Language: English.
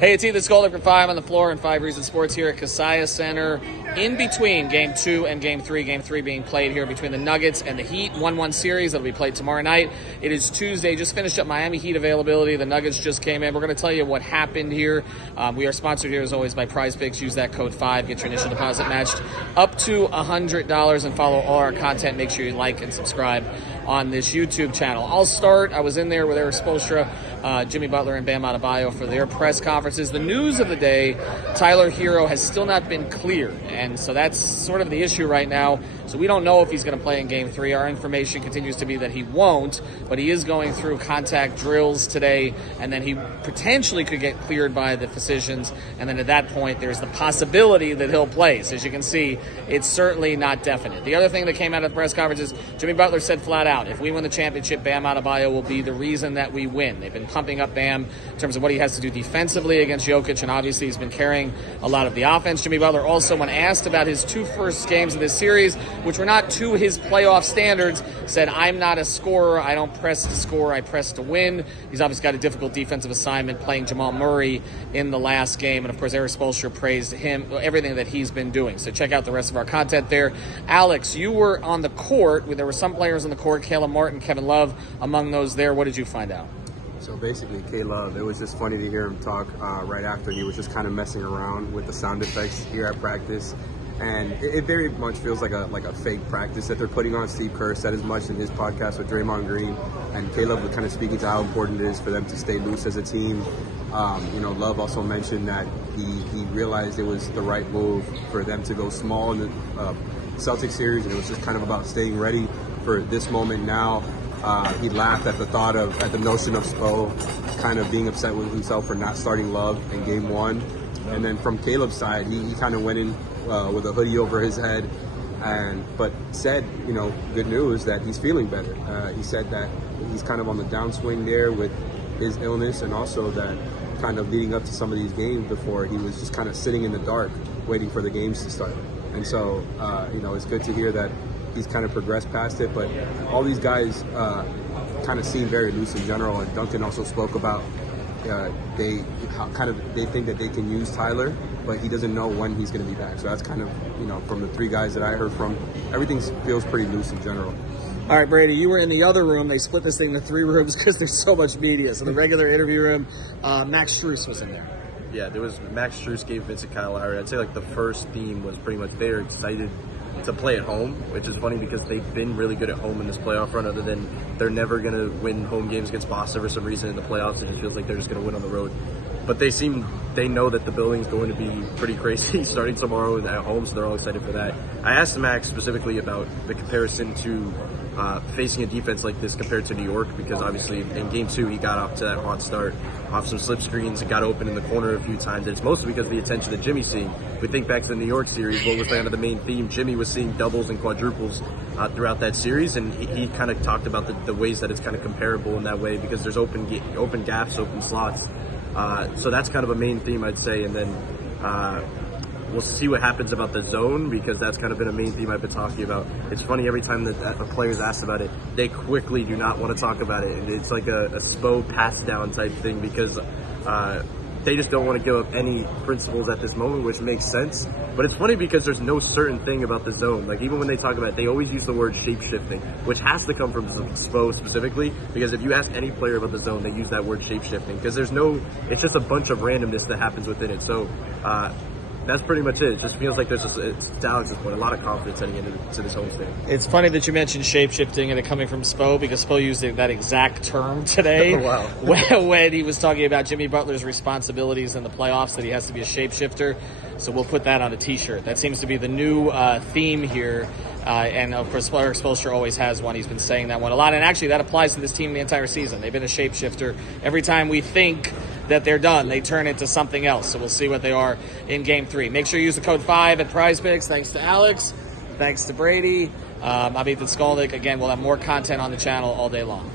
Hey, it's Ethan Skolnick from 5 on the floor and 5 Reasons Sports here at Kaseya Center. In between Game 2 and Game 3, Game 3 being played here between the Nuggets and the Heat. 1-1 series that will be played tomorrow night. It is Tuesday. Just finished up Miami Heat availability. The Nuggets just came in. We're going to tell you what happened here. We are sponsored here, as always, by Prize Picks. Use that code 5. Get your initial deposit matched up to $100 and follow all our content. Make sure you like and subscribe on this YouTube channel. I'll start. I was in there with Eric Spoelstra, Jimmy Butler, and Bam Adebayo for their press conferences. The news of the day, Tyler Hero has still not been cleared, and so that's sort of the issue right now. So we don't know if he's going to play in Game 3. Our information continues to be that he won't, but he is going through contact drills today, and then he potentially could get cleared by the physicians, and then at that point, there's the possibility that he'll play. So as you can see, it's certainly not definite. The other thing that came out of the press conference is Jimmy Butler said flat out, if we win the championship, Bam Adebayo will be the reason that we win. They've been pumping up Bam in terms of what he has to do defensively against Jokic, and obviously he's been carrying a lot of the offense. Jimmy Butler also, when asked about his 2 first games of this series, which were not to his playoff standards, said, I'm not a scorer. I don't press to score. I press to win. He's obviously got a difficult defensive assignment playing Jamal Murray in the last game. And, of course, Eric Spoelstra praised him, everything that he's been doing. So check out the rest of our content there. Alex, you were on the court. There were some players on the court, Caleb Martin, Kevin Love, among those there. What did you find out? So basically, K-Love, it was just funny to hear him talk right after. He was just kind of messing around with the sound effects here at practice. And it very much feels like a fake practice that they're putting on. Steve Kerr said as much in his podcast with Draymond Green. And Caleb was kind of speaking to how important it is for them to stay loose as a team. Love also mentioned that he realized it was the right move for them to go small in the Celtics series. And it was just kind of about staying ready for this moment now. He laughed at the notion of Spo kind of being upset with himself for not starting Love in Game 1. And then from Caleb's side, he kind of went in with a hoodie over his head, but said, good news that he's feeling better. He said that he's kind of on the downswing there with his illness, and also that kind of leading up to some of these games before, he was just kind of sitting in the dark waiting for the games to start. And so, it's good to hear that he's kind of progressed past it, but all these guys kind of seem very loose in general. And Duncan also spoke about they think that they can use Tyler, but he doesn't know when he's going to be back. So that's kind of, from the 3 guys that I heard from, everything feels pretty loose in general. All right, Brady, you were in the other room. They split this thing into 3 rooms because there's so much media. So the regular interview room, Max Strus was in there. Yeah, there was Max Strus gave Vincent Kyle Lowry. I'd say the first theme was pretty much they're excited to play at home, which is funny because they've been really good at home in this playoff run, other than they're never going to win home games against Boston for some reason in the playoffs. It just feels like they're just going to win on the road. But they know that the building is going to be pretty crazy starting tomorrow at home, so they're all excited for that. I asked Max specifically about the comparison to facing a defense like this compared to New York, because obviously in Game 2 he got off to that hot start, off some slip screens, and got open in the corner a few times. And it's mostly because of the attention that Jimmy's seeing. If we think back to the New York series, what was kind of the main theme? Jimmy was seeing doubles and quadruples throughout that series, and he kind of talked about the ways that it's kind of comparable in that way, because there's open gaps, open slots. So that's kind of a main theme, I'd say. And then we'll see what happens about the zone, because that's kind of been a main theme I've been talking about. It's funny, every time that a player's asked about it, they quickly do not want to talk about it. It's like a Spo pass down type thing, because they just don't want to give up any principles at this moment, which makes sense. But it's funny because there's no certain thing about the zone. Like, even when they talk about it, they always use the word shape-shifting, which has to come from Spo specifically, because if you ask any player about the zone, they use that word shape-shifting, because it's just a bunch of randomness that happens within it. So that's pretty much it. It just feels like there's a lot of confidence heading into this homestand. It's funny that you mentioned shape-shifting and it coming from Spo, because Spo used that exact term today. Oh, wow. when he was talking about Jimmy Butler's responsibilities in the playoffs, that he has to be a shapeshifter. So we'll put that on a T-shirt. That seems to be the new theme here. And, of course, Eric Spoelstra always has one. He's been saying that one a lot. And actually, that applies to this team the entire season. They've been a shapeshifter. Every time we think that they're done, they turn into something else. So we'll see what they are in Game 3. Make sure you use the code 5 at Prize Picks. Thanks to Alex. Thanks to Brady. I'm Ethan Skolnick. Again, we'll have more content on the channel all day long.